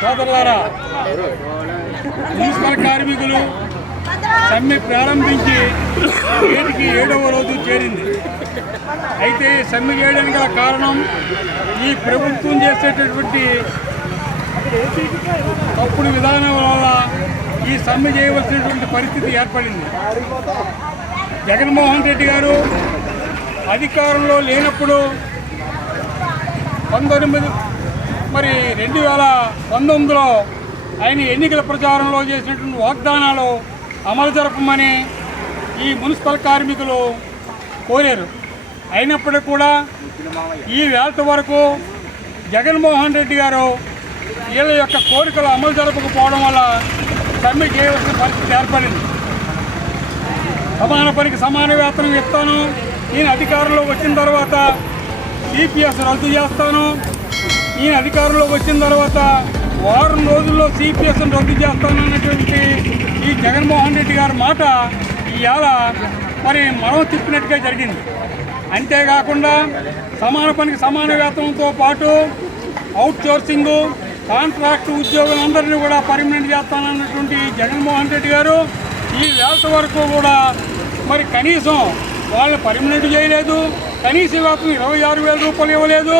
సోదరులారా మున్సిపల్ కార్మికులు సమ్మె ప్రారంభించి నేటికి ఏడవ రోజు చేరింది. అయితే సమ్మె చేయడానికి గల కారణం ఈ ప్రభుత్వం చేసేటటువంటి తప్పుడు విధానం వల్ల ఈ సమ్మె చేయవలసినటువంటి పరిస్థితి ఏర్పడింది. జగన్మోహన్ రెడ్డి గారు అధికారంలో లేనప్పుడు పంతొమ్మిది మరి రెండు వేల పంతొమ్మిదిలో ఆయన ఎన్నికల ప్రచారంలో చేసినటువంటి వాగ్దానాలు అమలు జరపమని ఈ మున్సిపల్ కార్మికులు కోరారు. అయినప్పటికీ కూడా ఈ వేళ వరకు జగన్మోహన్ రెడ్డి గారు వీళ్ళ యొక్క కోరికలు అమలు జరపకపోవడం వల్ల సమ్మె చేయవలసిన పరిస్థితి ఏర్పడింది. సమాన పనికి సమాన వేతనం ఇస్తాను. నేను అధికారంలో వచ్చిన తర్వాత సిపిఎస్ రద్దు చేస్తాను. ఈయన అధికారంలోకి వచ్చిన తర్వాత వారం రోజుల్లో సిపిఎస్ని రద్దు చేస్తాను అన్నటువంటి ఈ జగన్మోహన్ రెడ్డి గారి మాట ఇవాళ మరి మనం తిప్పినట్టుగా జరిగింది. అంతేకాకుండా సమాన పనికి సమాన వేతనంతో పాటు అవుట్ సోర్సింగు కాంట్రాక్ట్ ఉద్యోగులందరినీ కూడా పర్మనెంట్ చేస్తానన్నటువంటి జగన్మోహన్ రెడ్డి గారు ఈ వేత వరకు కూడా మరి కనీసం వాళ్ళని పర్మనెంట్ చేయలేదు కనీస వేతనం ఇరవై ఆరు వేల రూపాయలు ఇవ్వలేదు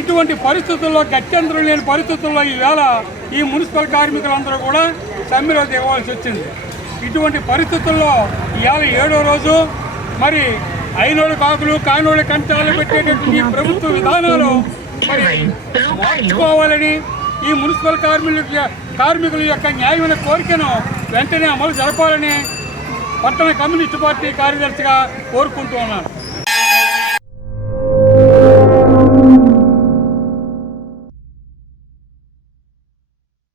ఇటువంటి పరిస్థితుల్లో గత్యంతరం లేని పరిస్థితుల్లో ఈవేళ ఈ మున్సిపల్ కార్మికులందరూ కూడా సమ్మెలో దిగవలసి వచ్చింది. ఇటువంటి పరిస్థితుల్లో ఇవాళ ఏడో రోజు మరి ఐనోడు కాకులు కానోడు కంటాలు పెట్టేటటువంటి ఈ ప్రభుత్వ విధానాలు మరి మార్చుకోవాలని ఈ మున్సిపల్ కార్మికుల కార్మికుల యొక్క న్యాయమైన కోరికను వెంటనే అమలు జరపాలని పట్టణ కమ్యూనిస్ట్ పార్టీ కార్యదర్శిగా కోరుకుంటూ ఉన్నాను.